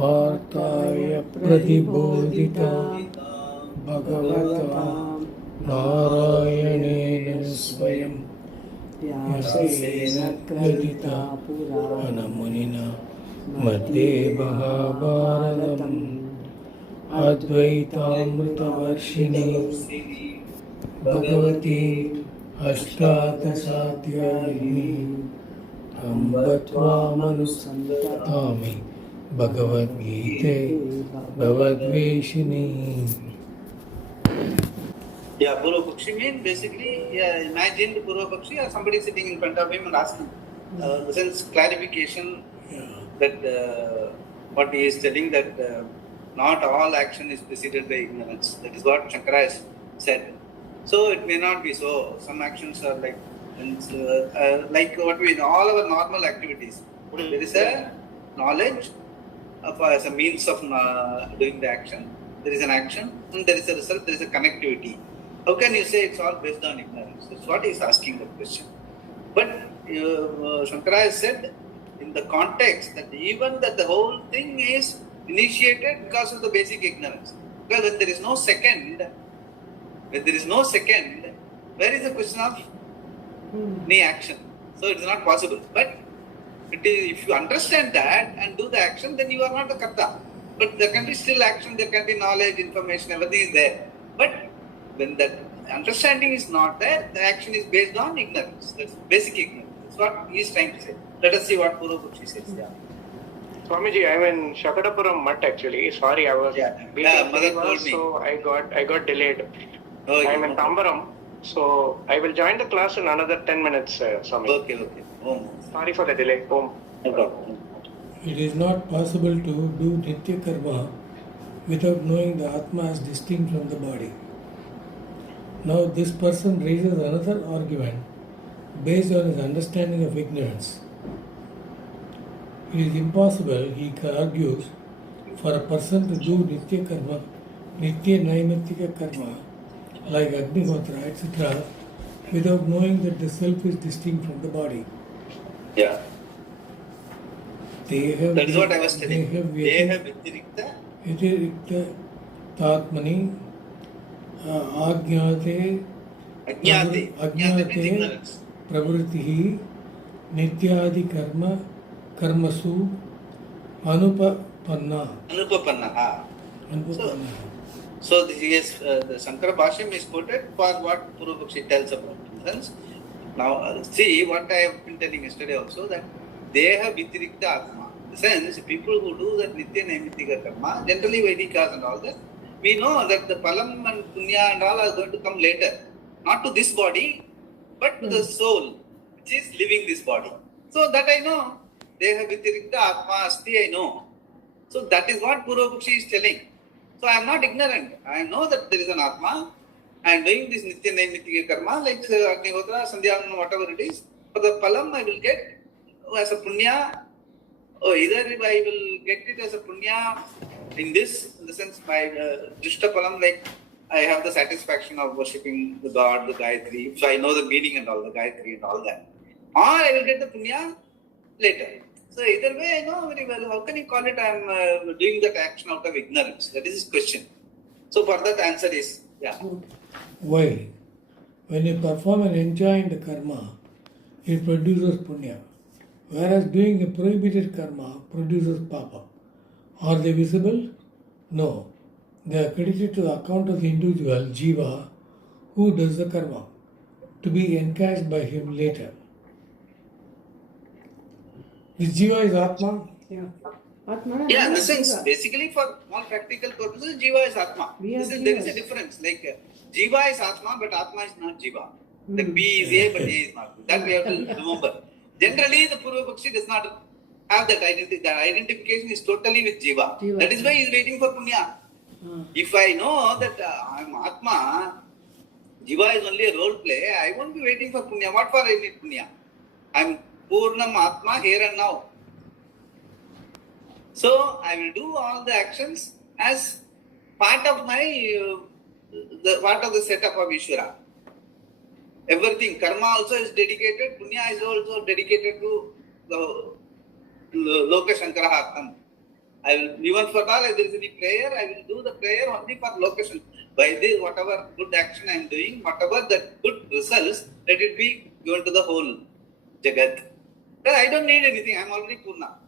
पार्थाय प्रतिबोधिता भगवता नारायणेन स्वयं व्यासेन ग्रथिता पुराणमुनिना मध्ये महाभारतम् अद्वैतामृतवर्षिणी भगवती अष्टादशाध्यायिनी अम्ब त्वामनुसन्ततामि भगवद्गीते भगवद्वेषिणी. Yeah, Purva Pakshi means basically, imagine the Purva Pakshi or somebody sitting in front of him and asking. The sense clarification that what he is telling that not all action is preceded by ignorance. That is what Shankara has said. So it may not be so. Some actions are like what we know, all our normal activities. There is a knowledge as a means of doing the action. There is an action and there is a result, there is a connectivity. How can you say it's all based on ignorance? That's what he is asking the question. But Shankara has said in the context that even that the whole thing is initiated because of the basic ignorance. Because when there is no second, where is the question of any action? So it is not possible. But if you understand that and do the action, then you are not a karta. But there can be still action, there can be knowledge, information, everything is there. But when that understanding is not there, the action is based on ignorance. That's basic ignorance. That's what he is trying to say. Let us see what Purva Pakshi says. Yeah. Swamiji, I'm in Shakadapuram Mutt actually. Sorry, I was so I got delayed. I'm in Tambaram, so I will join the class in another 10 minutes, Swami. Okay. Sorry for the delay. No problem. It is not possible to do Nitya Karma without knowing the Atma as distinct from the body. Now this person raises another argument based on his understanding of ignorance. It is impossible, he argues, for a person to do Nitya Karma, Nitya Naimittika Karma, like Agnihotra, etc., without knowing that the self is distinct from the body. Yeah. That is what I was telling you. Deha Vitirikta Tatmani Ajñāte Pravritihi Nityādi Karmasu Anupapanna. So this is the Sankara Bhashyam is quoted for what Purva Pakshi tells about ignorance. Now see what I have been telling yesterday also, that Deha Vitirikta Atma. In the sense, people who do that Nitya Naimittika Karma, generally Vedikas and all that, we know that the Palam and Punya and all are going to come later. Not to this body, but to the soul, which is living this body. So that I know. Deha Vitirikta Atma Asti, I know. So that is what Purva Pakshi is telling. So I am not ignorant. I know that there is an Atma. I am doing this Nitya Naimittika Karma, like Agnihotra, Sandhya, whatever it is. For the Palam, I will get as a Punya. Either I will get it as a Punya in the sense by Drishta Palam, like I have the satisfaction of worshipping the God, the Gayatri, so I know the meaning and all, the Gayatri and all that. Or I will get the Punya later. So either way I know very well. How can you call it I am doing that action out of ignorance? That is his question. So for that answer is, yeah. Why? When you perform an enjoined karma, it produces punya. Whereas doing a prohibited karma produces papa. Are they visible? No. They are credited to the account of the individual, jiva, who does the karma, to be encashed by him later. This jiva is Atma? Yeah, in the sense, basically for all practical purposes, jiva is Atma. There is a difference. Like jiva is Atma, but Atma is not jiva. The B is A, but A is not. That we have to remember. Generally, the Purva Pakshi does not have that identity. The identification is totally with jiva. That is why he is waiting for punya. If I know that I am Atma, jiva is only a role play, I won't be waiting for punya. What for I need punya? I am Purnam Atma here and now. So I will do all the actions as part of my part of the setup of Ishvara. Everything, karma also is dedicated, punya is also dedicated to the Loka Shankara Atman. I will, even for all, if there is any prayer, I will do the prayer only for location. By this, whatever good action I am doing, whatever the good results, let it be given to the whole Jagat. I don't need anything, I am already Purna.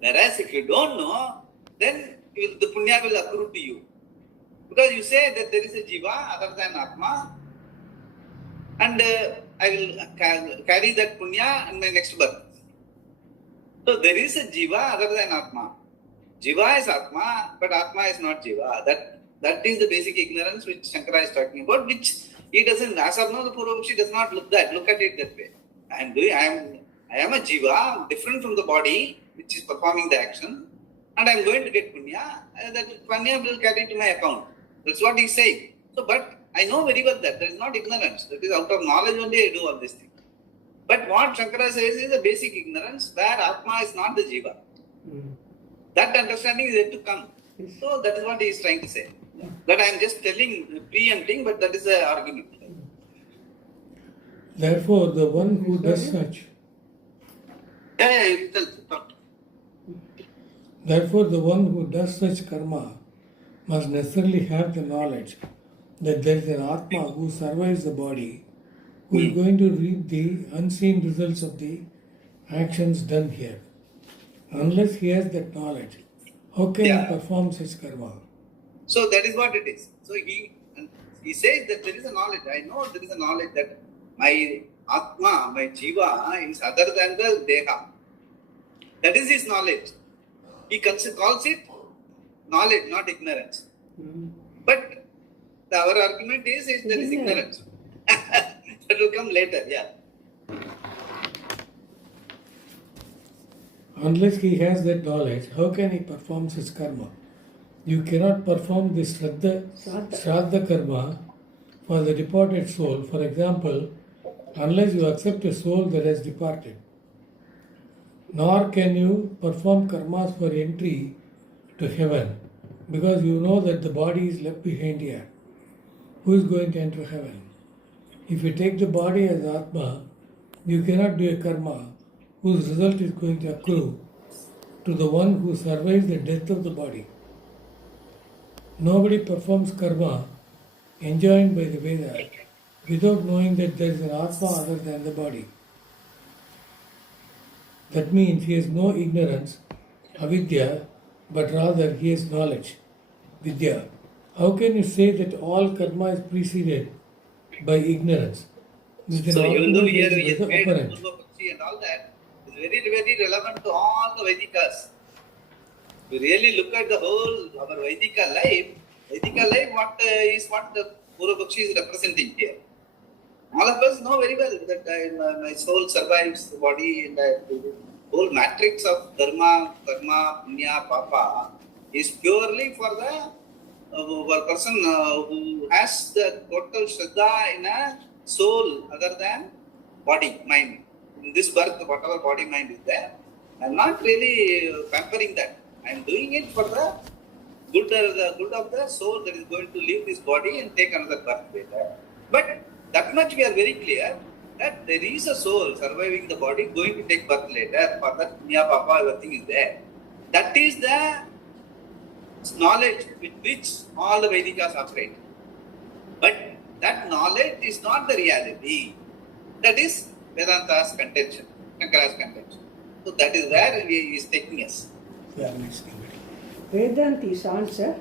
Whereas if you don't know, then the Punya will accrue to you. Because you say that there is a Jiva other than Atma, and I will carry that Punya in my next birth. So there is a Jiva other than Atma. Jiva is Atma, but Atma is not Jiva. That is the basic ignorance which Shankara is talking about, which he doesn't, as of now, the Purvapakshi does not look at it that way. I am a Jiva, different from the body, which is performing the action, and I am going to get Punya, that Punya will carry to my account. That's what he is saying. So, but I know very well that there is not ignorance. That is out of knowledge only I do all these things. But what Shankara says is a basic ignorance where Atma is not the Jiva. That understanding is yet to come. So that is what he is trying to say. That I am just telling, preempting, but that is the argument. Therefore, the one who does such. Therefore, the one who does such karma must necessarily have the knowledge that there is an Atma who survives the body, who is going to reap the unseen results of the actions done here. Unless he has that knowledge, how can he perform such karma? So that is what it is. So he says that there is a knowledge. I know there is a knowledge that my Atma, my Jiva is other than the Deha. That is his knowledge. He calls it knowledge, not ignorance. But our argument is there is ignorance. That will come later, Unless he has that knowledge, how can he perform such karma? You cannot perform this Shraddha karma for the departed soul. For example, unless you accept a soul that has departed. Nor can you perform karmas for entry to heaven, because you know that the body is left behind here. Who is going to enter heaven? If you take the body as Atma, you cannot do a karma whose result is going to accrue to the one who survives the death of the body. Nobody performs karma enjoined by the Veda without knowing that there is an Atma other than the body. That means he has no ignorance, avidya, but rather he has knowledge, vidya. How can you say that all karma is preceded by ignorance? So even though here he has made Purvapakshi and all that, is very, very relevant to all the Vedikas. If you really look at the whole, our Vedika life, what the Purvapakshi is representing here. All of us know very well that my soul survives the body, and the whole matrix of dharma, karma, punya, papa is purely for the person who has the total shraddha in a soul other than body, mind. In this birth, whatever body, mind is there, I am not really pampering that. I am doing it for the good of the soul that is going to leave this body and take another birth later. But that much we are very clear that there is a soul surviving the body going to take birth later. For that, punya, papa, everything is there. That is the knowledge with which all the Vedikas operate. But that knowledge is not the reality. That is Vedanta's contention, Shankara's contention. So that is where he is taking us. Vedanti's answer,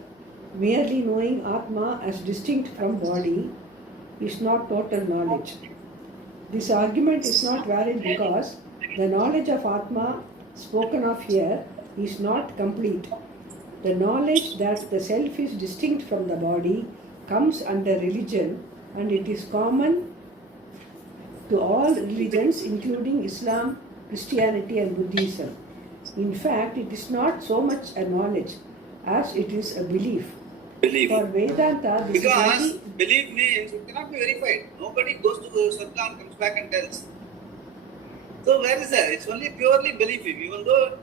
merely knowing Atma as distinct from body is not total knowledge. This argument is not valid because the knowledge of Atma spoken of here is not complete. The knowledge that the self is distinct from the body comes under religion, and it is common to all religions including Islam, Christianity and Buddhism. In fact, it is not so much a knowledge as it is a belief. For Vedanta, this because is belief means it cannot be verified. Nobody goes to Satya and comes back and tells. So where is that? It's only purely belief. Even though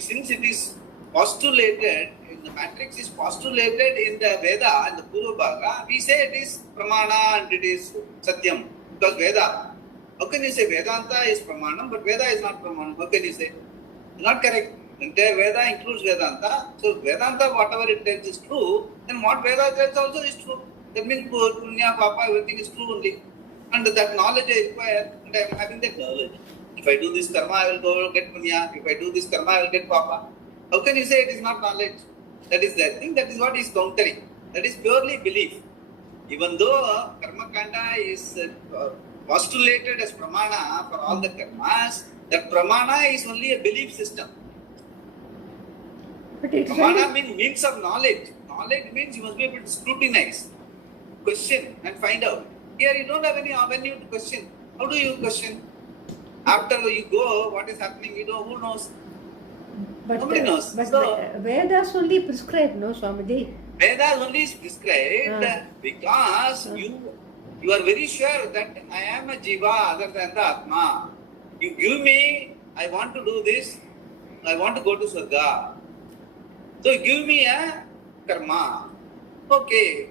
since it is postulated, in the matrix is postulated in the Veda and the Purva Bhaga, we say it is Pramana and it is Satyam. Because Veda. How can you say Vedanta is Pramanam but Veda is not Pramanam? How can you say? Not correct. Entire Veda includes Vedanta. So Vedanta, whatever it tells is true, then what Veda tells also is true. That means Punya, Papa, everything is true only. And that knowledge I require, and I am having that knowledge. If I do this karma, I will go get Punya. If I do this karma, I will get Papa. How can you say it is not knowledge? That is that thing. That is what is countering. That is purely belief. Even though karma kanda is postulated as pramana for all the karmas, that pramana is only a belief system. Pramana means means of knowledge. Knowledge means you must be able to scrutinize, question and find out. Here you don't have any avenue to question. How do you question? After you go, what is happening, you know, who knows? But, nobody knows. But so, Vedas only prescribe, no, Swamiji? Vedas only is prescribed because you are very sure that I am a jiva other than the Atma. You give me, I want to do this, I want to go to Swarga. So you give me a karma. Okay.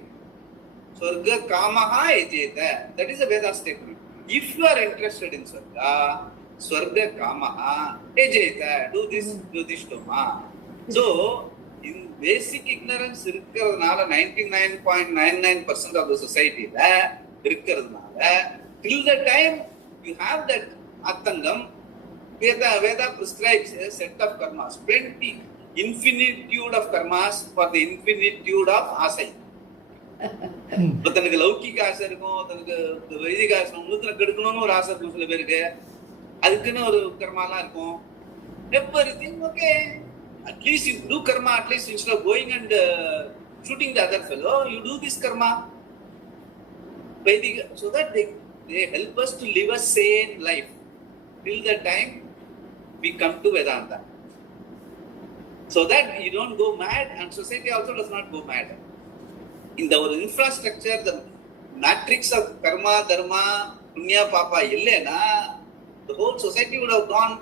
Swarga kamaha ejeta. That is a Veda statement. If you are interested in Swarga, Swarga kamaha ejeta. Do this to ma. So, in basic ignorance, 99.99% of the society, till the time you have that Atangam, Veda prescribes a set of karmas, 20 infinitude of karmas for the infinitude of asai. But தனக்கு லௌகிக ஆசை இருக்கும், தனக்கு வைதிக ஆசை, இன்னொருத்தனை கெடுக்கணும்னு ஒரு ஆசை இருக்கும் சில பேருக்கு, அதுக்குன்னு ஒரு கர்மாலாம் இருக்கும். Everything okay. At least you do karma, at least instead of going and shooting the other fellow, you do this karma. Vedic, so that they help us to live a sane life till the time we come to Vedanta. So that you don't go mad and society also does not go mad. In the infrastructure, the matrix of karma, dharma, punya, papa, illena, the whole society would have gone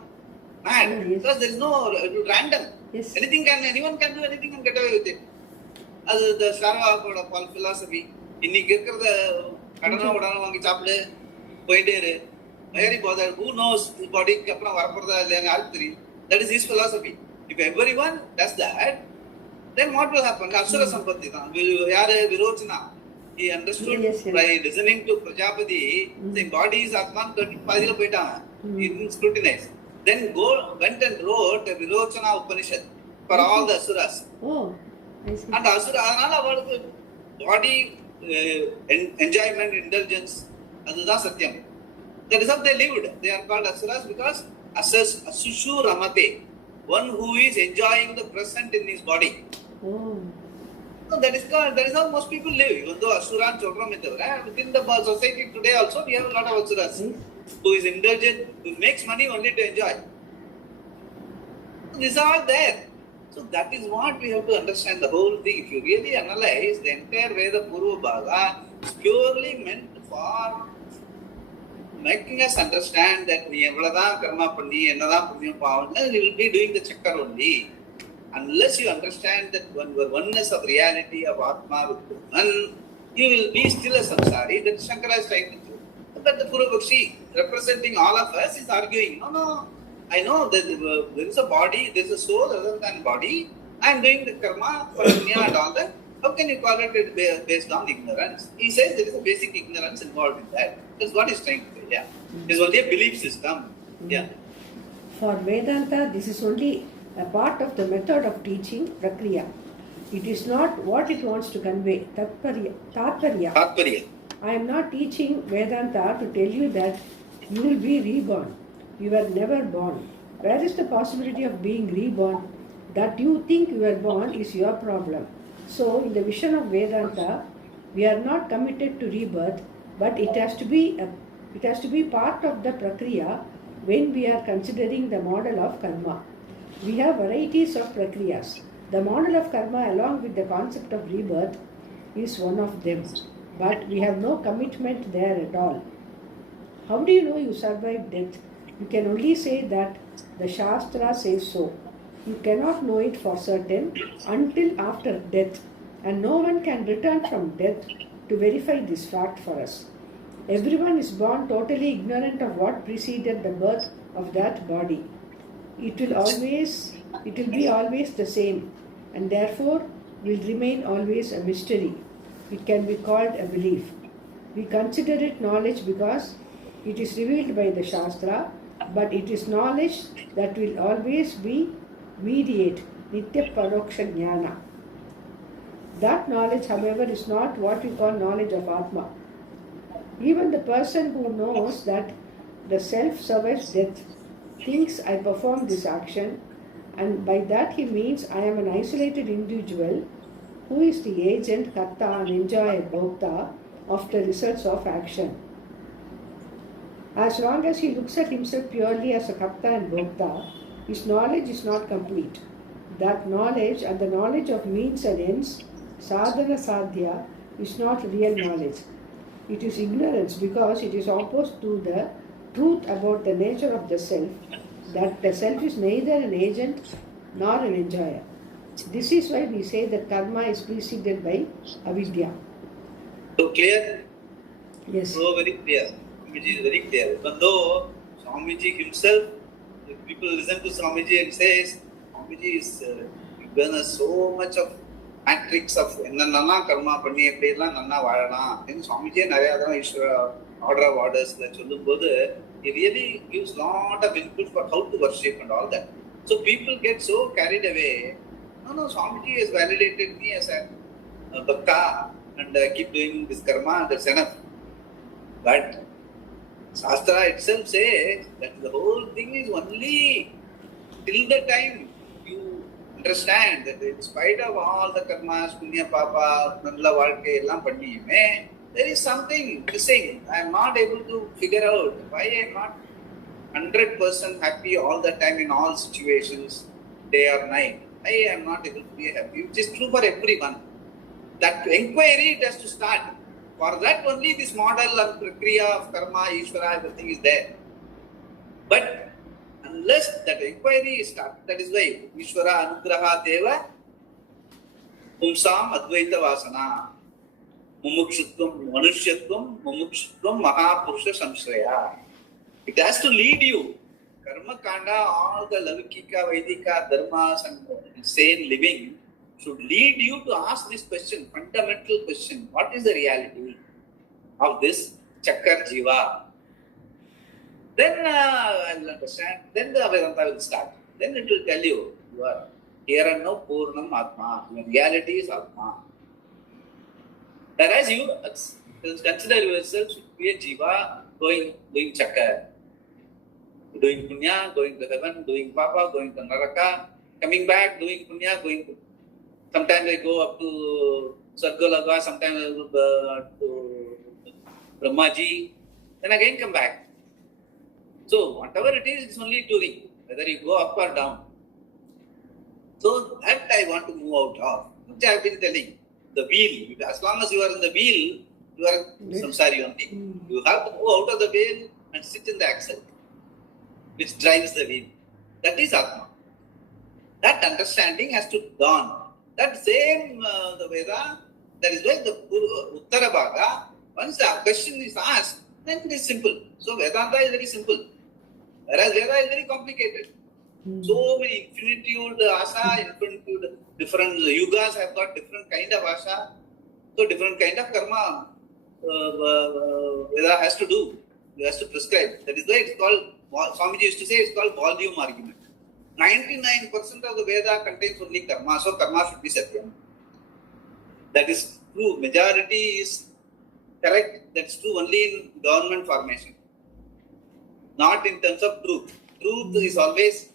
mad. Because there is no random. Yes. Anyone can do anything and get away with it. As the Saraswati philosophy, இன்னைக்கு இருக்கிறத கடனை உடனே வாங்கி சாப்பிடு போயிட்டே இரு, very bothered, who knows பாடிக்கு அப்புறம் வரப்போறதா இல்லையான்னு யாருக்கு தெரியும். That is his philosophy. If everyone does that, then what will happen? Asura Sampatti தான். யாரு Virochana, he understood by listening to Prajapati, saying body is Atman, பாதியில போயிட்டாங்க. He didn't scrutinize. Then went and wrote a Virochana Upanishad for all the Asuras. Oh, I see. And Asura, அதனால அவளுக்கு body enjoyment, indulgence, அதுதான் சத்தியம். That is how they lived. They are called Asuras because Asushu Ramate, one who is enjoying the present in his body. Oh. So that is how most people live. Even though Asuran சொல்றோமே தவிர, within the society today also we have a lot of Asuras. Who is indulgent, who makes money only to enjoy. So these are all there. So that is what we have to understand the whole thing. If you really analyze the entire Veda Purva Bhaga, is purely meant for making us understand that we evladhaan karma panni, ennadhaan punyam paavam, we will be doing the chakkar only. Unless you understand that oneness of reality of Atma with Brahman, you will be still a samsari. That Shankara is trying to do. But the Purvapakshi, representing all of us, is arguing, no, I know that there is a body, there is a soul other than body. I am doing the karma for punya and all that. How can you call it based on ignorance? He says there is a basic ignorance involved in that. That's what he's trying to say. Yeah, it's only a belief system. Yeah. For Vedanta, this is only a part of the method of teaching, prakriya. It is not what it wants to convey. Tatparya. I am not teaching Vedanta to tell you that you will be reborn. You were never born. Where is the possibility of being reborn? That you think you were born is your problem. So, in the vision of Vedanta, we are not committed to rebirth, but it has to be part of the prakriya when we are considering the model of karma. We have varieties of prakriyas. The model of karma, along with the concept of rebirth, is one of them. But we have no commitment there at all. How do you know you survived death? You can only say that the Shastra says so. You cannot know it for certain until after death, and no one can return from death to verify this fact for us. Everyone is born totally ignorant of what preceded the birth of that body. it will be always the same, and therefore will remain always a mystery. It can be called a belief. We consider it knowledge because it is revealed by the Shastra, but it is knowledge that will always be mediate, nitya paroksha jnana. That knowledge, however, is not what we call knowledge of Atma. Even the person who knows that the self survives death thinks I perform this action, and by that he means I am an isolated individual who is the agent, karta, and enjoyer, bhokta of the results of action. As long as he looks at himself purely as a karta and bhokta, his knowledge is not complete. That knowledge and the knowledge of means and ends, sadhana sadhya, is not real knowledge. It is ignorance because it is opposed to the truth about the nature of the self, that the self is neither an agent nor an enjoyer. This is why we say that karma is preceded by avidya. So clear? Yes. So very clear. Swamiji is very clear. Even though Swamiji himself, if people listen to Swamiji and says, Swamiji is given us so much of matrix of என்னென்னலாம் கர்மா பண்ணி எப்படியெல்லாம் நன்னா வாழலாம் அப்படின்னு சுவாமிஜியே நிறையா தான் order of orders சொல்லும்போது it really gives lot of input for how to worship and all that. So people get so carried away. No, Swamiji has validated me as a bhakta and keep doing this karma, that's enough. But Shastra itself says that the whole thing is only till the time you understand that in spite of all the karmas, punya papa, nalla vaalkai ellam panniyume, there is something missing. I am not able to figure out why I am not 100% happy all the time in all situations, day or night. I am not able to be happy, which is true for everyone. That inquiry, it has to start. For that only this model and prakriya of karma, Ishvara, everything is there. But unless that inquiry is started, that is why Ishvara anugraha deva pumsam advaita vasana mumukshutvam manushyatvam mumukshutvam mahapurusha samshraya. It has to lead you. Karma kanda, all the lavikika, vaidika, dharmas and sane living should lead you to ask this question, fundamental question. What is the reality of this Chakkar Jiva? Then I'll understand. Then the Vedanta will start. Then it will tell you, you are here and now Purnam Atma. Your reality is Atma. Whereas you consider yourself to be a Jiva doing Chakkar. Doing Punya, going to heaven, doing Papa, going to Naraka, coming back, doing Punya, going to... Sometimes I go up to Sargalaga, sometimes I go to Brahmaji, then again come back. So whatever it is, it's only doing, whether you go up or down. So that I want to move out of, which I have been telling. The wheel, as long as you are in the wheel, you are samsari only. You have to move out of the wheel and sit in the axle, which drives the wheel. That is Atma. That understanding has to dawn. That same the Veda, that is why the Uttara Bhaga, once the question is asked, then it is simple. So Vedanta is very simple, whereas Veda is very complicated. So many infinitude asa, infinitude, different yugas have got different kind of asa, so different kind of karma Veda has to do, it has to prescribe. That is why it's called, Swamiji used to say, it's called volume argument. 99% of the Veda contains only karma, so karma should be Satyam. That is true. Majority is correct. That's true only in government formation, not in terms of truth. Truth is always,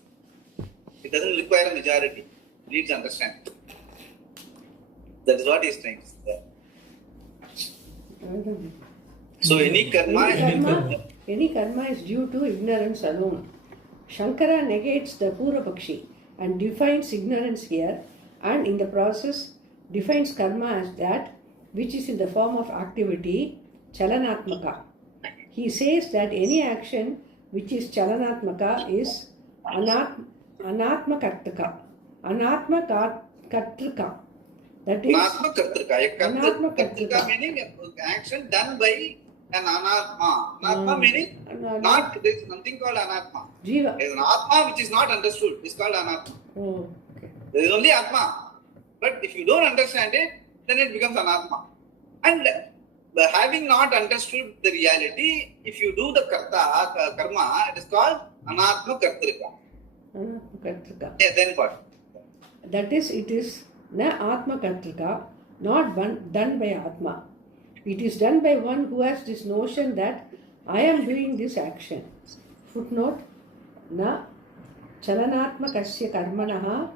it doesn't require a majority. It needs understanding. That is what he is trying to say. So any karma is due to ignorance alone. Shankara negates the Purvapakshi and defines ignorance here, and in the process defines karma as that which is in the form of activity, chalanatmaka. He says that any action which is chalanatmaka is anatmakartrika. Anatmakartrika. That is Anatmakartrika meaning action done by an anatma. Anatma meaning not, there is nothing called anatma. Jiva. There is an atma which is not understood. It's called anatma. Oh, okay. There is only atma. But if you don't understand it, then it becomes anatma. And having not understood the reality, if you do the karma, it is called anatma kartrika. Anatma kartrika. Yeah, then what? That is, it is na atma kartrika, not done by atma. It is done by one who has this notion that I am doing this action. Footnote, na chalanatmakasya karmanaha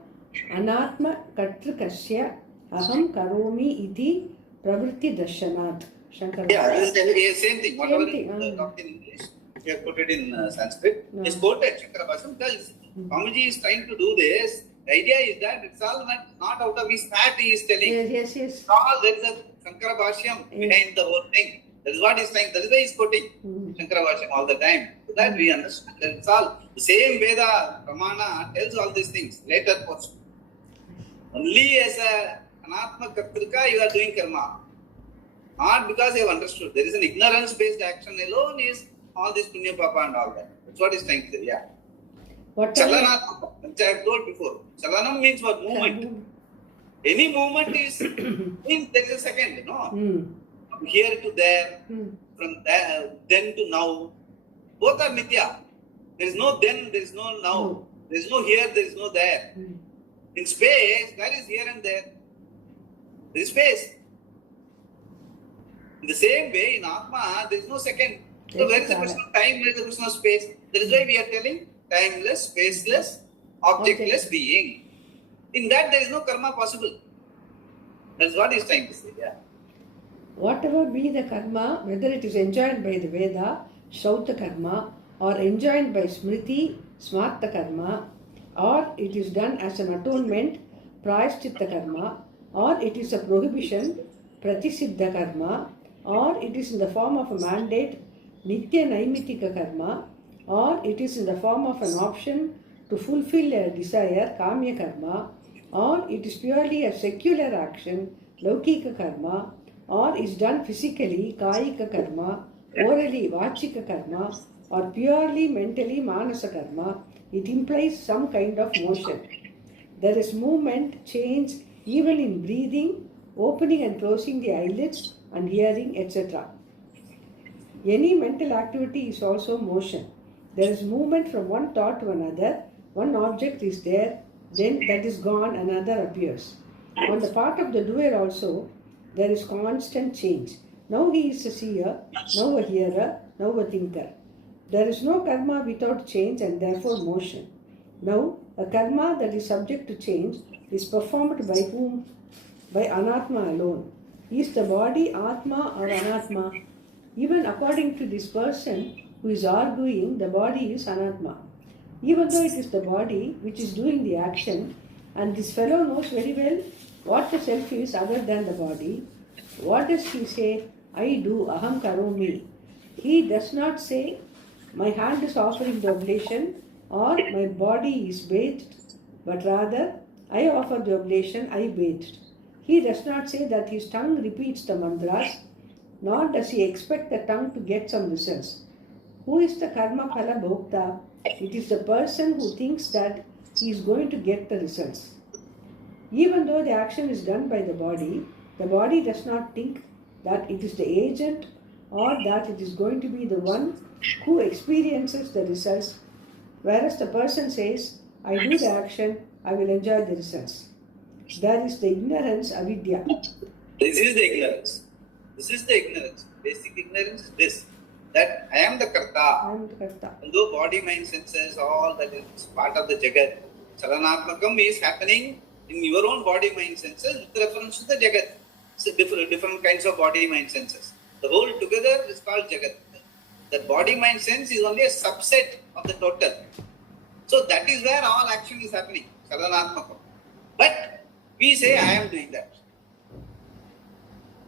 anatma kartrikasya aham karomi iti pravritti darshanat. Yeah, this is the same thing. Whatever is talked in English, we have put it in Sanskrit. It's quoted. Shankara Bhashyam tells Swamiji is trying to do this. The idea is that it's all not out of his hat he is telling. Yes. It's all there is a Shankara Bhashyam behind the whole thing. That is what he is saying. That is why he is quoting Shankara Bhashyam all the time. So that we understand that it's all the same Veda, Pramana tells all these things. Later portion. Only as a anatma kartrika you are doing karma. Not because you have understood. There is an ignorance-based action alone is all this punya papa and all that. That's what he's trying to say. Yeah. Chalanatma, which I have told before. Chalanam means what? Movement. Any movement is means there is a second, you know. From here to there, from there, then to now. Both are mithya. There is no then, there is no now. There is no here, there is no there. In space, that is here and there. There is space. In the same way, in Atma, there is no second. So where is the question of time, where is the question of space? That is why we are telling timeless, spaceless, objectless being. In that, there is no karma possible. That's what he is trying to say. Yeah. Whatever be the karma, whether it is enjoined by the Veda, Shrauta karma, or enjoined by Smriti, Smarta karma, or it is done as an atonement, Prayashchitta karma, or it is a prohibition, Pratisiddha karma, or it is in the form of a mandate, Nitya Naimitika karma, or it is in the form of an option to fulfill a desire, Kamya karma, or it is purely a secular action, Laukika karma, or is done physically, Kayika karma, orally, Vachika karma, or purely mentally, Manasa karma, it implies some kind of motion. There is movement, change, even in breathing, opening and closing the eyelids, and hearing, etc. Any mental activity is also motion. There is movement from one thought to another. One object is there, then that is gone, another appears. On the part of the doer also, there is constant change. Now he is a seer, now a hearer, now a thinker. There is no karma without change and therefore motion. Now, a karma that is subject to change is performed by whom? By anatma alone. Is the body atma or anatma? Even according to this person who is arguing, the body is anatma. Even though it is the body which is doing the action, and this fellow knows very well what the self is other than the body, what does he say? I do, aham karomi. He does not say, my hand is offering the oblation or my body is bathed, but rather, I offer the oblation, I bathed. He does not say that his tongue repeats the mantras, nor does he expect the tongue to get some results. Who is the karma phala bhokta? It is the person who thinks that he is going to get the results. Even though the action is done by the body does not think that it is the agent or that it is going to be the one who experiences the results, whereas the person says, I do the action, I will enjoy the results. There is the ignorance, avidya. This is the ignorance. This is the ignorance. Basic ignorance is this, that I am the karta. I am the karta. Although body, mind, senses, all that is part of the jagat. Chalanatmakam is happening in your own body, mind, senses with reference to the jagat. So different kinds of body, mind, senses. The whole together is called jagat. The body, mind, sense is only a subset of the total. So that is where all action is happening. Chalanatmakam. But we say I am doing that.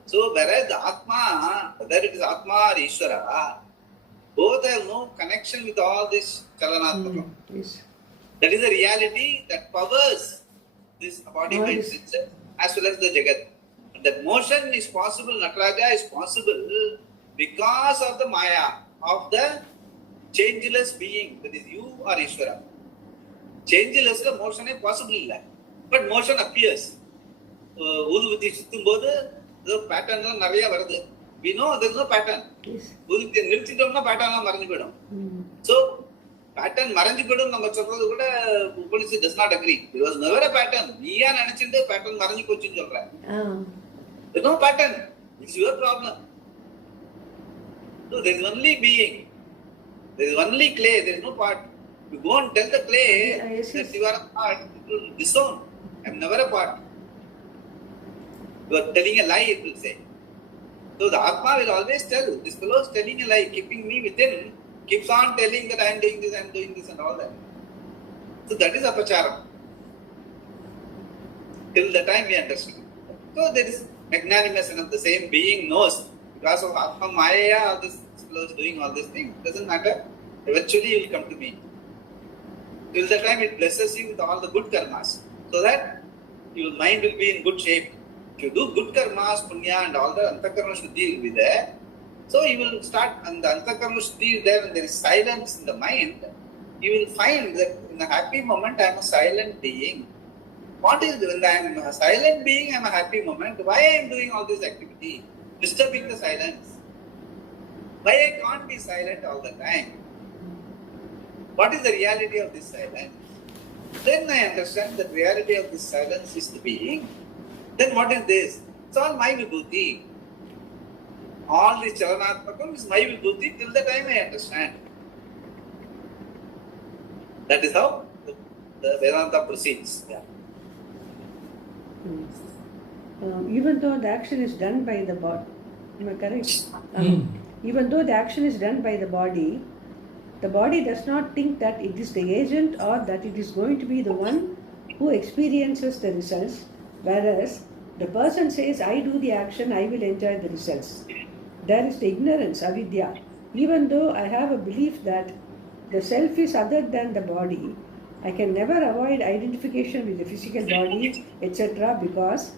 So whereas the Atma, whether it is Atma or Ishvara, both have no connection with all this Chalanatmakam. Yes. That is the reality that powers this body, mind, senses as well as the Jagat. That motion is possible, Nataraja is possible because of the Maya of the changeless being, that is you or Ishvara. Changeless motion is possible, but motion appears. Udviti chittumbodhu the pattern la nariya varudhu. We know there is no pattern. Yes. Udviti nirthittomna pattern la maranju poidum. So pattern maranju poidum நம்ம சொல்றது கூட Upanishad does not agree. There was never a pattern. நீயா நினைச்சிட்டு pattern maranju போச்சுன்னு சொல்ற. There is no pattern. It's your problem. So there is only being. There is only clay. There is no part. You go and tell the clay that you are a part, it will disown. I am never a part. You are telling a lie, it will say. So the Atma will always tell, this fellow is telling a lie, keeping me within, keeps on telling that I am doing this and all that. So that is apacharam. Till the time we understand. So there is magnanimous and the same being knows. Because of Atma Maya, this fellow is doing all these things. Doesn't matter. Eventually he will come to me. Till the time it blesses you with all the good karmas. So that your mind will be in good shape. If you do good karmas, punya and all the antakarma shuddhi will be there. So you will start, and the antakarma shuddhi is there, when there is silence in the mind, you will find that in a happy moment I am a silent being. What is, when I am a silent being, I am a happy moment. Why I am doing all this activity? Disturbing the silence. Why I can't be silent all the time? What is the reality of this silence? Then I understand that reality of this silence is the being. Then what is this? It's all my vibhuti. All the chalanatmakam is my vibhuti till the time I understand. That is how the Vedanta proceeds. Yeah. Even though the action is done by the body, am I correct? Even though the action is done by the body does not think that it is the agent or that it is going to be the one who experiences the results, whereas the person says, I do the action, I will enjoy the results. There is the ignorance, avidya. Even though I have a belief that the self is other than the body, I can never avoid identification with the physical body, etc., because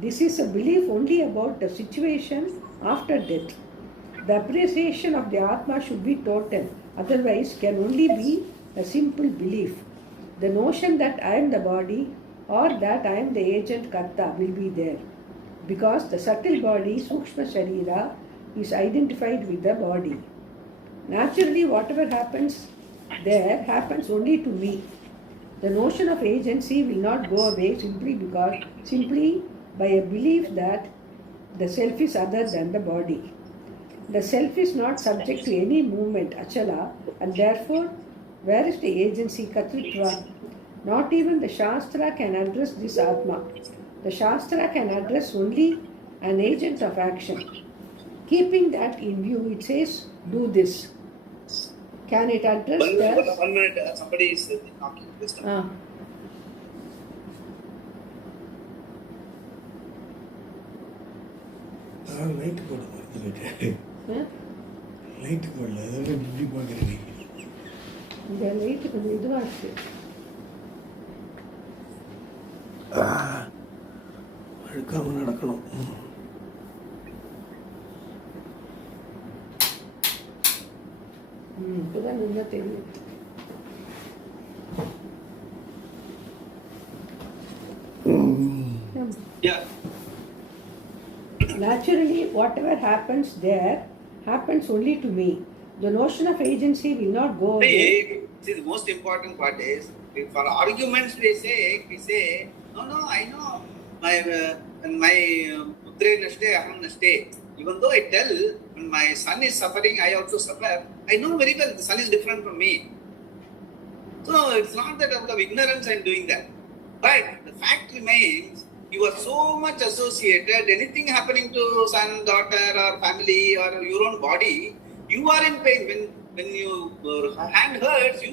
this is a belief only about the situation after death. The appreciation of the Atma should be total, otherwise can only be a simple belief. The notion that I am the body or that I am the agent karta will be there, because the subtle body, sukshma sharira, is identified with the body. Naturally, whatever happens there happens only to me. The notion of agency will not go away simply by a belief that the self is other than the body. The self is not subject to any movement, achala, and therefore, where is the agency, katritva? Not even the Shastra can address this Atma. The Shastra can address only an agent of action. Keeping that in view, it says, do this. Can it address that? 1 minute, somebody is knocking this time. Light போடுங்க. Light போடல, அதோட இப்படி பார்க்குறீங்க. இந்த light கொஞ்சம் இதுவாக இருக்கு. அழுக்காம நடக்கணும். இப்போதான் நல்லா தெரியும். Yeah. Naturally, whatever happens there happens only to me. The notion of agency will not go away. See, the most important part is, for arguments we say, no, I know, my putre nashte, aham nashte. Even though I tell, when my son is suffering, I also suffer. I know very well the son is different from me. So it's not that out of ignorance I am doing that. But the fact remains, you are so much associated, anything happening to son, daughter or family or your own body, you are in pain. When your hand hurts, you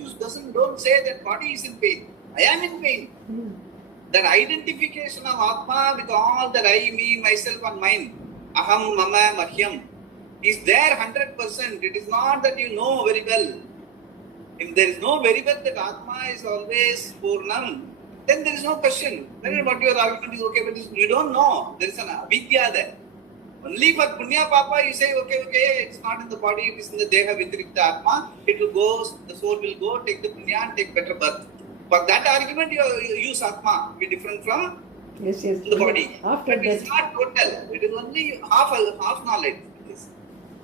don't say that body is in pain. I am in pain. That identification of Atma with all that I, me, myself and mine, aham, mama, mahyam, is there 100%. It is not that you know very well. If there is no very well that Atma is always Purnam, then there is no question. Then what your argument is okay, but you don't know. There is an avidya there. Only for Punya Papa you say, okay, it's not in the body, it is in the Deha Vitrikta Atma. It will go, the soul will go, take the Punya and take better birth. For that argument, you use Atma, be different from the body. After but it's not total. It is only half knowledge.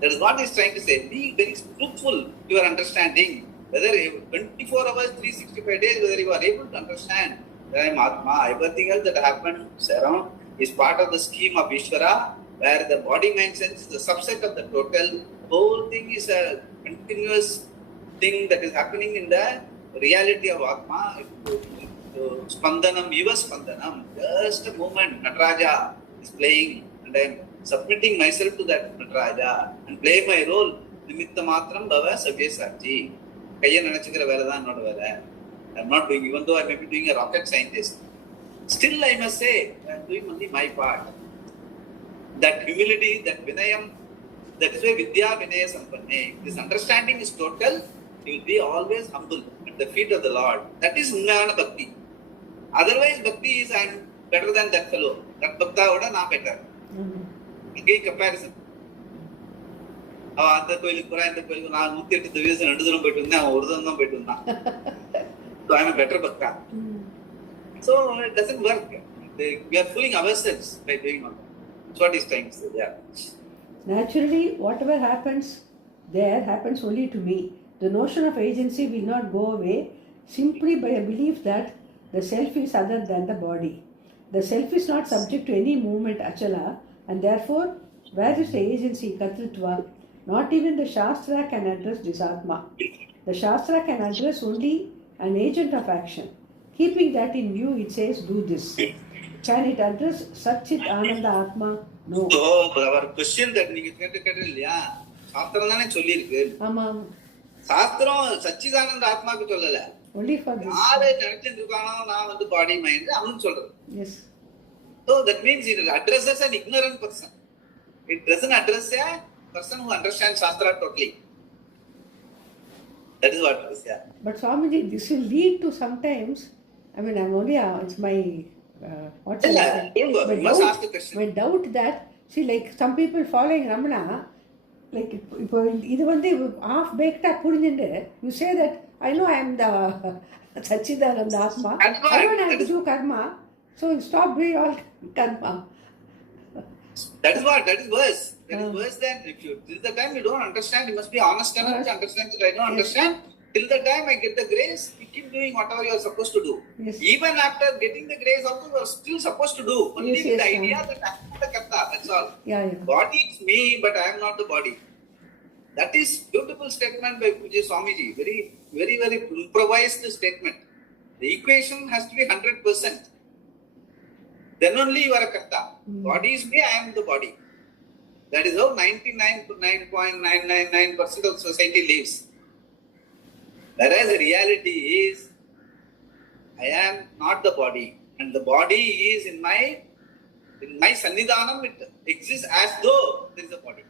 That is what he is trying to say. Be very truthful to your understanding. Whether 24 hours, 365 days, whether you are able to understand that I am Atma, everything else that happens around is part of the scheme of Ishvara, where the body mind sense is the subset of the total. Whole thing is a continuous thing that is happening in the reality of Atma. Spandanam, Iva Spandanam, just a moment. Nataraja is playing, and I am submitting myself to that Nataraja and play my role. Nimitta matram bhava sabye sakji. Kaiya nanachikara vela dhaan not vela. I am not doing, even though I may be doing a rocket scientist. Still I must say, I am doing only my part. That humility, that vinayam, that is why Vidya Vinaya Sampanne. This understanding is total. You will be always humble at the feet of the Lord. That is Unnayana Bhakti. Otherwise, Bhakti is I am better than that fellow. That Bhakta oda na better. Again, comparison. அந்த கோயிலுக்கு போறேன், இந்த கோயிலுக்கு நான் 108 திவ்யதேசம் 2 தடவை போயிட்டு வந்தேன், அவன் ஒரு தடவை தான் போயிட்டு வந்தான். So I am a better Bhakta. So it doesn't work. We are fooling ourselves by doing all that. That's what he's trying to say. Yeah. Naturally, whatever happens there happens only to me. The notion of agency will not go away simply by a belief that the self is other than the body. The self is not subject to any movement, achala, and therefore, where is the agency, katritva? Not even the Shastra can address this Atma. The Shastra can address only an agent of action. Keeping that in view, it says, do this. Can it address Satchit Ananda Atma? No. So, our question that you get இல்லையா சாஸ்திரம் தானே சொல்லியிருக்கு. ஆமா. சாஸ்திரம் சச்சிதானந்த ஆத்மாக்கு சொல்லல. Only for this. யாரு நினைச்சிட்டு இருக்கானோ நான் வந்து பாடி மைண்ட் அவனுக்கு சொல்றது. Yes. So that means it addresses an ignorant person. It doesn't address a person who understands Shastra totally. That is what it is, yeah. But Swamiji, this will lead to sometimes, I mean, I'm only, it's my, what's my doubt that, see, like some people following Ramana, like, இது வந்து half baked up புரிஞ்சுண்டு, you say that, I know I am the Sachidananda Atma, I don't have to do karma, so stop doing all karma. That is what, that is worse. That is worse than if you, till the time you don't understand, you must be honest enough to understand that I don't understand. Till the time I get the grace, you keep doing whatever you are supposed to do. Yes. Even after getting the grace also, you are still supposed to do. Only with the idea that I am not the karta, that's all. Yeah. Body is me, but I am not the body. That is beautiful statement by Pujya Swamiji. Very, very, very improvised statement. The equation has to be 100%. Then only you are a karta. Body is me, I am the body. That is how 99.999% of society lives. Whereas the reality is, I am not the body. And the body is in my Sannidhanam, it exists as though there is a body.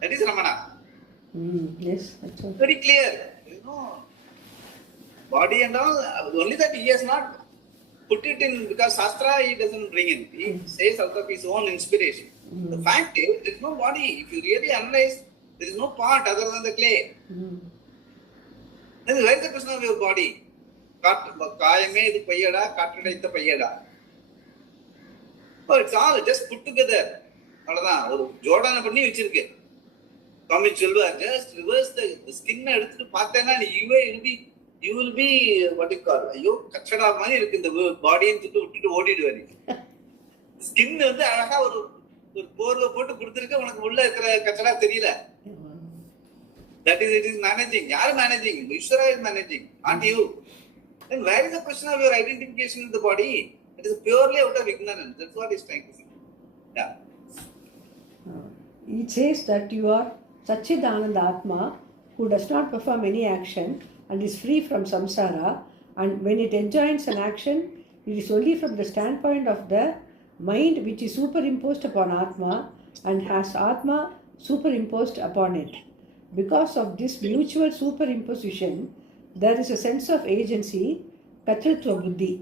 That is Ramana. Yes, that's all. Very clear. You know, body and all, only that he has not put it in, because Shastra he doesn't bring in. He says out of his own inspiration. The fact is, there is no body. If you really analyze, there is no part other than the clay. Then where is the question of your body? Kayame idu payyada, kattadaitha payyada. So it's all just put together. அவ்வளவுதான், ஒரு ஜோடான பண்ணி வச்சிருக்கு. Swami சொல்வார், just reverse the skin எடுத்துட்டு பார்த்தேன்னா you will be what you call, ஐயோ கச்சடா மாதிரி இருக்கு இந்த பாடின்னு சொல்லிட்டு விட்டுட்டு ஓடிடுவாரு. ஸ்கின் வந்து அழகா ஒரு போர்வை போட்டு கொடுத்துருக்கு, உனக்கு உள்ள இருக்கிற கச்சடா தெரியல. That is, it is managing. யார் managing? Ishvara is managing, not you. Then where is the question of your identification with the body? It is purely out of ignorance. That's what he's trying to say. Yeah. It says that you are Sachidananda Atma who does not perform any action and is free from samsara, and when it enjoins an action, it is only from the standpoint of the mind which is superimposed upon Atma and has Atma superimposed upon it. Because of this mutual superimposition, there is a sense of agency, katritva buddhi.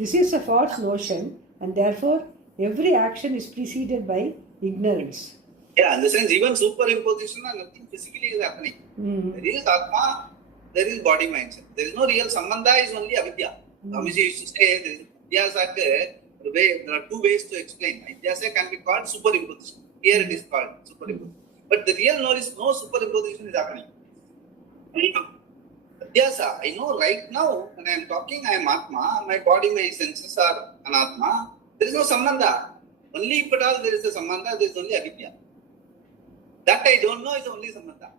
This is a false notion, and therefore every action is preceded by ignorance. Yeah, in the sense, even superimposition and nothing physically is happening. There is Atma, there is body mindset. There is no real sambandha, is only avidya. Swamiji used to say, there are two ways to explain. Avyasa can be called superimposition. Here it is called superimposition. But the real knowledge, no superimposition is happening. Avyasa, I know right now, when I am talking, I am Atma, my body, my senses are Anatma. There is no sambandha. Only if at all there is a sambandha, there is only avidya. That I don't know is only sambandha.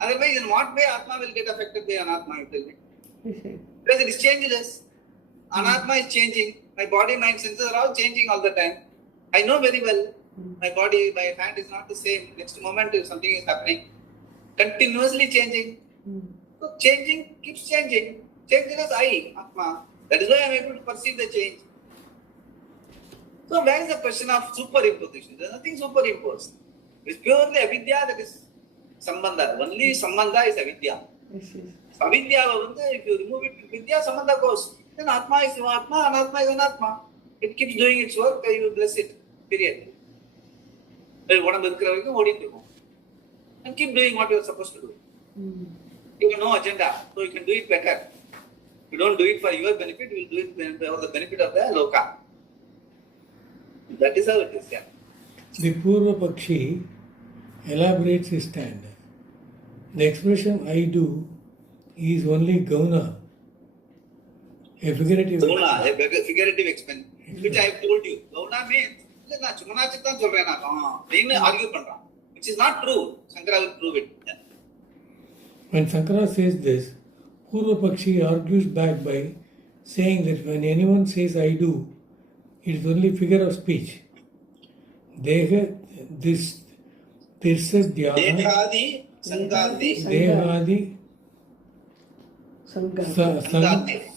Otherwise, in what way Atma will get affected by Anatma, you tell me? Because it is changeless. Anatma is changing. My body, mind, senses are all changing all the time. I know very well. My body, my hand is not the same. Next moment, if something is happening, continuously changing. So changing keeps changing. Changeless I, Atma. That is why I am able to perceive the change. So where is the question of superimposition? There is nothing superimposed. It is purely avidya, that is sambandha. Only sambandha is avidya. So avidya, if you remove it, vidya, sambandha goes. Then Atma is Atma, Anatma is Anatma. It keeps doing its work, you bless it. Period. And keep doing what you are supposed to do. You have no agenda, so you can do it better. You don't do it for your benefit, you will do it for the benefit of the loka. That is how it is, yeah. The Purva Pakshi elaborates his stand. The expression I do is only gauna, a figurative Gauna, a figurative expression, which I have told you. Gauna means, which is not true. Shankara will prove it. Yeah. When Shankara says this, Purva Pakshi argues back by saying that when anyone says I do, it is only figure of speech. This is dhyana. Dehadi, Sangati. Dehadi.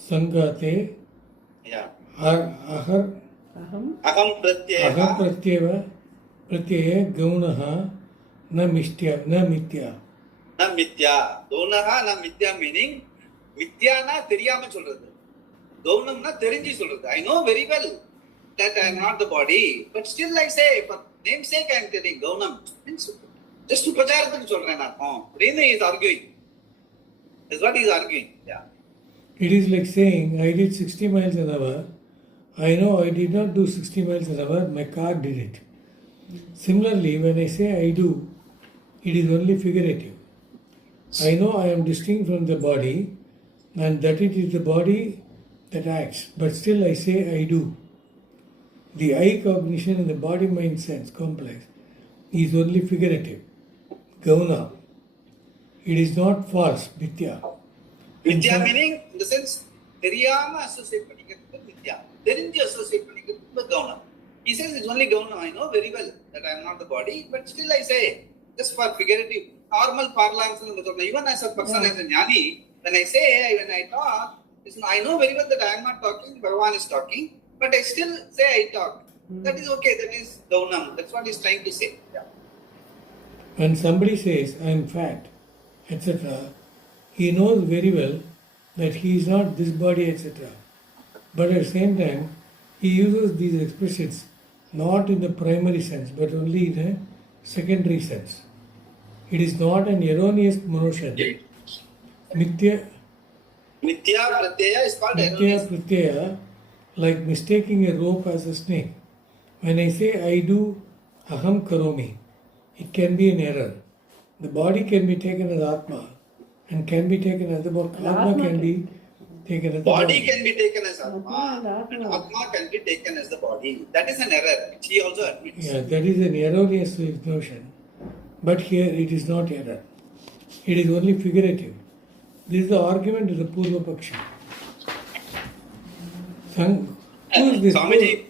Sangate. Yeah. Ahar. Aham pratyeva. Pratyaya gaunaha na mitya. Na mitya. Gaunaha na mitya meaning mitya na theriyama solradhu. Gaunam na therinji solradhu. I know very well that I am not the body, but still I say, for namesake I am telling Gaunam. Just to pracharathukku solren na. He is arguing. That's what he is arguing. Yeah. It is like saying I did 60 miles an hour. I know I did not do 60 miles an hour, my car did it. Similarly, when I say I do, it is only figurative. I know I am distinct from the body and that it is the body that acts, but still I say I do. The I cognition in the body-mind sense complex is only figurative, gauna. It is not false, mithya. Mithya meaning, in the sense, theriyama associate with mithya. Therinji associate with gauna. He says it's only gauna. I know very well that I am not the body, but still I say, just for figurative, normal parlance. Even as a person, as a jnani, when I say, when I talk, I know very well that I am not talking, Bhagavan is talking, but I still say I talk. That is okay, that is gaunam. That's what he is trying to say. Yeah. When somebody says, I am fat, etc., he knows very well that he is not this body, etc. But at the same time, he uses these expressions not in the primary sense, but only in a secondary sense. It is not an erroneous notion. Mithya pratyaya is called erroneous. Pratyaya, like mistaking a rope as a snake. When I say I do aham karomi, it can be an error. The body can be taken as Atma and can be taken as the body. Atma can be taken as the body. Body can be taken as Atma and Atma can be taken as the body. That is an error, which he also admits. Yeah, that is an erroneous notion. But here it is not error. It is only figurative. This is the argument of the Purva Pakshi. Who is this? Swamiji,